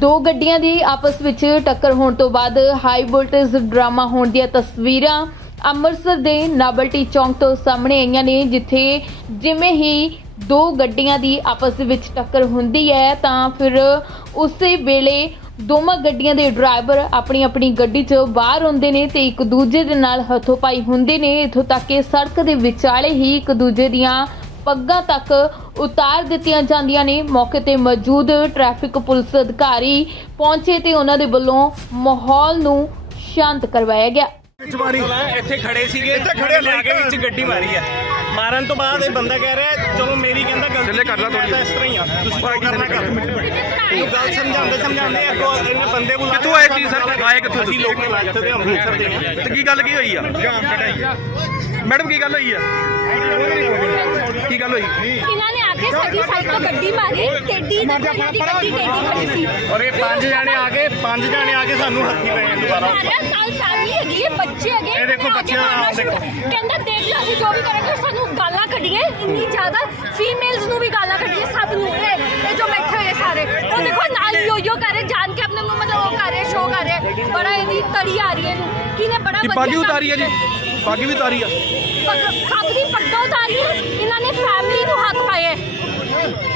ਦੋ ਗੱਡੀਆਂ ਦੀ ਆਪਸ ਵਿੱਚ ਟੱਕਰ ਹੋਣ ਤੋਂ ਬਾਅਦ ਹਾਈ ਵੋਲਟੇਜ ਡਰਾਮਾ ਹੋਣ ਦੀਆਂ ਤਸਵੀਰਾਂ ਅੰਮ੍ਰਿਤਸਰ ਦੇ ਨਾਬਲਟੀ ਚੌਂਕ ਤੋਂ ਸਾਹਮਣੇ ਆਈਆਂ ਨੇ, ਜਿੱਥੇ ਜਿਵੇਂ ਹੀ ਦੋ ਗੱਡੀਆਂ ਦੀ ਆਪਸ ਵਿੱਚ ਟੱਕਰ ਹੁੰਦੀ ਹੈ, ਤਾਂ ਫਿਰ ਉਸੇ ਵੇਲੇ ਦੋਵਾਂ ਗੱਡੀਆਂ ਦੇ ਡਰਾਈਵਰ ਆਪਣੀ ਆਪਣੀ ਗੱਡੀ 'ਚ ਬਾਹਰ ਹੁੰਦੇ ਨੇ ਤੇ ਇੱਕ ਦੂਜੇ ਦੇ ਨਾਲ ਹੱਥੋਂ ਪਾਈ ਹੁੰਦੇ ਨੇ। ਇਥੋਂ ਤੱਕ ਕਿ ਸੜਕ ਦੇ ਵਿਚਾਲੇ ਹੀ ਇੱਕ ਦੂਜੇ ਦੀਆਂ ਪੱਗਾਂ ਤੱਕ ਉਤਾਰ ਦਿੱਤੀਆਂ ਜਾਂਦੀਆਂ ਨੇ। ਮੌਕੇ ਤੇ ਮੌਜੂਦ ਟ੍ਰੈਫਿਕ ਪੁਲਿਸ ਅਧਿਕਾਰੀ ਪਹੁੰਚੇ ਤੇ ਉਹਨਾਂ ਦੇ ਵੱਲੋਂ ਮਾਹੌਲ ਨੂੰ ਸ਼ਾਂਤ ਕਰਵਾਇਆ ਗਿਆ। ਮਾਰੀ। ਇੱਥੇ ਖੜੇ ਸੀਗੇ। ਇੱਥੇ ਖੜੇ ਲਿਆ ਕੇ ਵਿੱਚ ਗੱਡੀ ਮਾਰੀ ਹੈ ਮਾਰਨ ਤੋਂ ਬਾਅਦ ਇਹ ਬੰਦਾ ਕਹਿ ਰਿਹਾ ਚਲੋ ਮੇਰੀ ਕਹਿੰਦਾ ਗਲਤੀ ਥੱਲੇ ਕਰ ਲਾ ਮੈਂ ਥੋੜ੍ਹੀ। ਤਾਂ ਇਸ ਤਰ੍ਹਾਂ ਹੀ ਆ। ਤੁਸੀਂ ਕਰਨਾ ਕਰ ਗੱਲ ਸਮਝਾਉਂਦੇ ਸਮਝਾਉਂਦੇ ਅੱਗੋਂ ਇਹਨੇ ਬੰਦੇ ਬੁਲਾ ਕਿੱਥੋਂ ਆਏ ਤੁਸੀਂ ਸਰ? ਆਏ ਕਿੱਥੋਂ ਅਸੀਂ ਤੁਸੀਂ? ਲੋਕ ਨੇ ਲਾਇਕ ਤੇ ਅੰਮ੍ਰਿਤਸਰ ਦੇ ਹਾਂ। ਤੇ ਕੀ ਗੱਲ ਕੀ ਹੋਈ ਆ ਮੈਡਮ ਕੀ ਗੱਲ ਹੋਈ ਆ ਕੀ ਗੱਲ ਹੋਈ ਇਹਨਾਂ ਨੇ ਆ ਕੇ ਸਾਡੀ ਸਾਈਡ ਤੋਂ ਗੱਡੀ ਮਾਰੀ ਟੇਡੀ ਇਹਨਾਂ ਦੀ ਗੱਡੀ ਟੇਡੀ ਖੜੀ ਸੀ ਔਰ ਇਹ ਪੰਜ ਜਾਣੇ ਆ ਗਏ ਪੰਜ ਜਾਣੇ ਆ ਕੇ ਸਾਨੂੰ ਹੱਥੀ ਪਏ ਦੁਬਾਰਾ ਨਾਲ ਫੈਮਿਲੀ ਹੈਗੀ ਹੈ ਬੱਚੇ ਹੈਗੇ ਇਹ ਦੇਖੋ ਨੇ ਦਾ। ਸ਼ੁਰੂ- ਕਹਿੰਦਾ ਦੇਖ ਲਓ ਅਸੀਂ ਜੋ ਵੀ ਕਰਾਂਗੇ ਸਾਨੂੰ ਗਾਲਾਂ ਕੱਢੀਏ ਇੰਨੀ ਜ਼ਿਆਦਾ ਫੀਮੇਲਸ ਨੂੰ ਵੀ ਗਾਲਾਂ ਕੱਢੀਏ ਸਭ ਨੂੰ ਇਹ ਇਹ ਜੋ ਬੈਠੇ ਸਾਰੇ ਉਹ ਦੇਖੋ ਨਾਲ ਯੋ ਯੋ ਕਰ ਰਹੇ ਜਾਣ ਕੇ ਆਪਣੇ ਮੂੰਹ ਮਤਲਬ ਉਹ ਕਰ ਰਹੇ ਸ਼ੋਅ ਕਰ ਰਹੇ ਬੜਾ ਇਹਦੀ ਤੜੀ ਆ ਰਹੀ ਹੈ ਇਹਨੂੰ। ਕਿਨੇ ਬੜਾ ਵਧੀਆ ਪਾਗੀ ਉਤਾਰੀ ਆ ਜੀ। ਪਾਗੀ ਵੀ ਉਤਾਰੀ ਆ। ਸਭ ਦੀ ਪੱਗਾਂ ਉਤਾਰੀਆਂ ਇਹਨਾਂ ਨੇ ਫੈਮਿਲੀ ਨੂੰ ਹੱਥ ਪਾਏ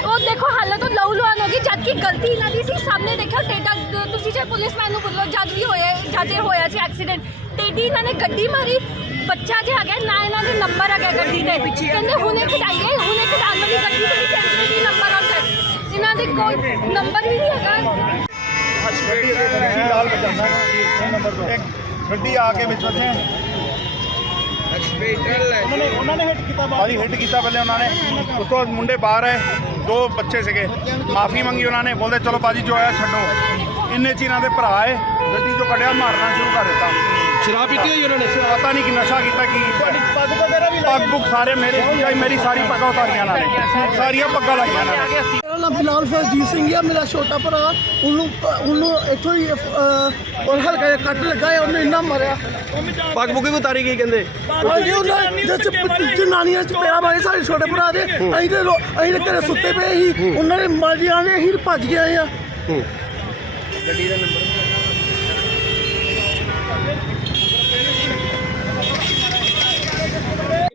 ਉਹ ਦੇਖੋ ਹਾਲਤ ਉਹ ਲਹੂ ਲੁਹਾਨ ਹੋ ਗਈ ਜਦ ਕਿ ਗਲਤੀ ਇਹਨਾਂ ਦੀ ਸੀ। ਸਾਹਮਣੇ ਦੇਖੋ ਟੇਡਾ ਤੁਸੀਂ ਜੇ ਪੁਲਿਸਮੈਨ ਨੂੰ ਬੋਲੋ ਜਦ ਵੀ ਹੋਇਆ ਜਦ ਇਹ ਹੋਇਆ ਸੀ ਐਕਸੀਡੈਂਟ ਟੇਡੀ ਇਹਨਾਂ ਨੇ ਗੱਡੀ ਮਾਰੀ। ਬੱਚਾ ਜੇ ਹੈਗਾ ਨਾ ਇਹਨਾਂ ਦੇ ਨੰਬਰ ਹੈਗਾ ਗੱਡੀ ਦੇ ਕਹਿੰਦੇ ਹੁਣੇ ਕਢਾਈਏ ਹੁਣੇ ਕਢਾਉਣ ਵਾਲੀ ਗੱਡੀ ਤੇ ਵੀ ਕਹਿੰਦੇ ਨਹੀਂ ਨੰਬਰ ਆਉਂਦਾ ਇਹਨਾਂ ਦੇ ਕੋਲ ਨੰਬਰ ਵੀ ਨਹੀਂ ਹੈਗਾ। ਲਾਲ ਗੱਡੀ ਆ ਕੇ ਵਿੱਚ ਵੱਜੇ ਉਹਨਾਂ ਨੇ ਉਹਨਾਂ ਨੇ ਹਿੱਟ ਕੀਤਾ ਬਾਅਦ ਹਿੱਟ ਕੀਤਾ ਪਹਿਲੇ ਉਹਨਾਂ ਨੇ। ਉਸ ਤੋਂ ਬਾਅਦ ਮੁੰਡੇ ਬਾਹਰ ਆਏ ਦੋ ਬੱਚੇ ਸੀਗੇ। ਮਾਫੀ ਮੰਗੀ ਉਹਨਾਂ ਨੇ ਬੋਲਦੇ ਚਲੋ ਬਾਜੀ ਜੋ ਆਇਆ ਛੱਡੋ। ਇੰਨੇ ਚ ਇਹਨਾਂ ਦੇ ਭਰਾ ਆਏ ਗੱਡੀ ਚੋਂ ਕੱਢਿਆ ਮਾਰਨਾ ਸ਼ੁਰੂ ਕਰ ਦਿੱਤਾ। ਸ਼ਰਾਬ ਪੀਤੀ ਹੋਈ ਉਹਨਾਂ ਨੇ? ਪਤਾ ਨਹੀਂ ਕਿ ਨਸ਼ਾ ਕੀਤਾ ਕੀ। ਪੱਗ ਵਗੈਰਾ ਵੀ ਪੱਗ ਪੁੱਗ ਸਾਰੇ ਮੇਰੇ ਮੇਰੀ ਸਾਰੀ ਪੱਗਾਂ ਉਤਾਰੀਆਂ ਨਾਲ ਸਾਰੀਆਂ ਪੱਗਾਂ ਲਾਈਆਂ ਨਾਲ ਮੇਰਾ ਨਾਮ ਬਿਲਾਲ ਫਰਜੀਤ ਸਿੰਘ ਆ ਮੇਰਾ ਛੋਟਾ ਭਰਾ। ਉਹਨੂੰ ਉਹਨੂੰ ਇੱਥੋਂ ਹੀ ਔਰ ਹਲਕਾ ਜਿਹਾ ਕੱਟ ਲੱਗਾ ਹੈ ਉਹਨੇ ਇੰਨਾ ਮਾਰਿਆ। ਪੱਗ ਪੁੱਗ ਵੀ ਉਤਾਰੀ ਗਈ ਕਹਿੰਦੇ? ਹਾਂਜੀ ਉਹਨਾਂ ਜਿਸ ਜਨਾਨੀਆਂ ਚ ਪਿਆ ਮਾਰੇ ਸਾਡੇ ਛੋਟੇ ਭਰਾ ਦੇ। ਅਸੀਂ ਤੇ ਅਸੀਂ ਤੇ ਘਰੇ ਸੁੱਤੇ ਪਏ ਸੀ। ਉਹਨਾਂ ਨੇ ਮਾਰੀਆਂ ਨੇ ਅਸੀਂ ਭੱਜ ਗਏ ਆ।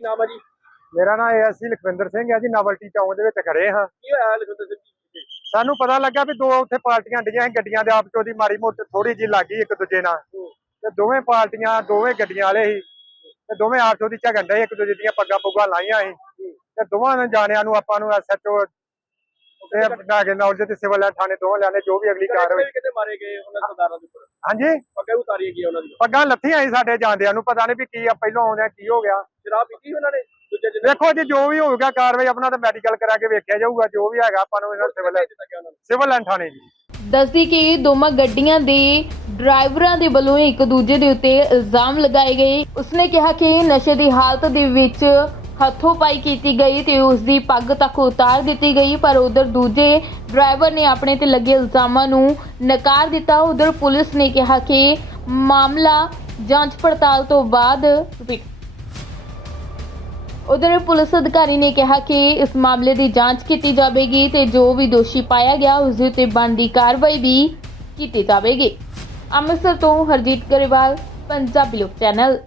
ਮੇਰਾ ਨਾਮ ਏਐਸਸੀ ਲਖਵਿੰਦਰ ਸਿੰਘ ਹੈ ਜੀ ਨਵਲਟੀ ਚੌਂਕ ਦੇ ਵਿੱਚ ਖੜੇ ਹਾਂ। ਕੀ ਹੋਇਆ ਲਖਵਿੰਦਰ ਸਿੰਘ ਸਾਨੂੰ ਪਤਾ ਲੱਗਾ ਵੀ ਦੋ ਉੱਥੇ ਪਾਰਟੀਆਂ ਡੀਆਂ ਗੱਡੀਆਂ ਦੇ ਆਪ ਚ ਉਹਦੀ ਮਾੜੀ ਮੋਟੀ ਥੋੜੀ ਜਿਹੀ ਲੱਗੀ ਇੱਕ ਦੂਜੇ ਨਾਲ। ਤੇ ਦੋਵੇਂ ਪਾਰਟੀਆਂ ਦੋਵੇਂ ਗੱਡੀਆਂ ਵਾਲੇ ਸੀ। ਤੇ ਦੋਵੇਂ ਆਪਸ ਉਹਦੀ ਝਗੜਨ ਡਏ ਇੱਕ ਦੂਜੇ ਦੀਆਂ ਪੱਗਾਂ ਪੁੱਗਾਂ ਲਾਈਆਂ ਸੀ। ਤੇ ਦੋਵਾਂ ਨੇ ਜਾਣਿਆਂ ਨੂੰ ਆਪਾਂ ਨੂੰ ਐਸਐਚਓ ਤੇ ਨਾਗੇ ਨੌਲਜ ਤੇ ਸਿਵਲ ਥਾਣੇ ਦੋਵਾਂ ਲਿਆਣੇ ਜੋ ਵੀ ਅਗਲੀ ਕਾਰਵਾਈ ਕਿਤੇ ਮਾਰੇ ਗਏ ਉਹਨਾਂ ਸਰਦਾਰਾਂ ਦੇ ਉੱਪਰ? ਹਾਂਜੀ? ਪੱਗੇ ਉਤਾਰੀ ਗਈ ਉਹਨਾਂ ਦੀ ਪੱਗਾਂ ਲੱਥੀਆਂ ਸੀ ਸਾਡੇ ਜਾਂਦਿਆਂ ਨੂੰ ਪਤਾ ਨਹੀਂ ਵੀ ਕੀ ਆ ਪਹਿਲਾਂ ਆਉਂਦਿਆਂ ਕੀ ਹੋ ਗਿਆ। ਸ਼ਰਾਬ ਪੀਤੀ ਉਹਨਾਂ ਨੇ? ਦੇਖੋ ਜੀ ਜੋ ਵੀ ਹੋਊਗਾ ਕਾਰਵਾਈ ਆਪਣਾ ਤਾਂ ਮੈਡੀਕਲ ਕਰਾ ਕੇ ਵੇਖਿਆ ਜਾਊਗਾ ਜੋ ਵੀ ਹੈਗਾ ਆਪਾਂ ਨੂੰ ਇਹਨਾਂ ਸਿਵਲ ਸਿਵਲ ਲਾਈਨ ਥਾਣੇ ਜੀ। ਦੱਸਦੀ ਕਿ ਦੋਵਾਂ ਗੱਡੀਆਂ ਦੇ ਡਰਾਈਵਰਾਂ ਦੇ ਵੱਲੋਂ ਇੱਕ ਦੂਜੇ ਦੇ ਉੱਤੇ ਇਲਜ਼ਾਮ ਲਗਾਏ ਗਏ। ਉਸਨੇ ਕਿਹਾ ਕਿ ਨਸ਼ੇ ਦੀ ਹਾਲਤ ਦੇ ਵਿੱਚ ਹੱਥੋਂ ਪਾਈ ਕੀਤੀ ਗਈ ਤੇ ਉਸ ਦੀ ਪੱਗ ਤੱਕ ਉਤਾਰ ਦਿੱਤੀ ਗਈ, ਪਰ ਉਧਰ ਦੂਜੇ ਡਰਾਈਵਰ ਨੇ ਆਪਣੇ ਤੇ ਲੱਗੇ ਇਲਜ਼ਾਮਾਂ ਨੂੰ ਨਕਾਰ ਦਿੱਤਾ। ਉਧਰ ਪੁਲਿਸ ਨੇ ਕਿਹਾ ਕਿ ਮਾਮਲਾ ਜਾਂਚ ਪੜਤਾਲ ਤੋਂ ਬਾਅਦ ਉਧਰ ਪੁਲਿਸ ਅਧਿਕਾਰੀ ਨੇ ਕਿਹਾ ਕਿ ਇਸ ਮਾਮਲੇ ਦੀ ਜਾਂਚ ਕੀਤੀ ਜਾਵੇਗੀ ਤੇ ਜੋ ਵੀ ਦੋਸ਼ੀ ਪਾਇਆ ਗਿਆ, ਉਸ ਦੇ ਉੱਤੇ ਬਣਦੀ ਕਾਰਵਾਈ ਵੀ ਕੀਤੀ ਜਾਵੇਗੀ। ਅੰਮ੍ਰਿਤਸਰ ਤੋਂ ਹਰਜੀਤ ਗਰੇਵਾਲ, ਪੰਜਾਬੀ ਲੋਕ ਚੈਨਲ।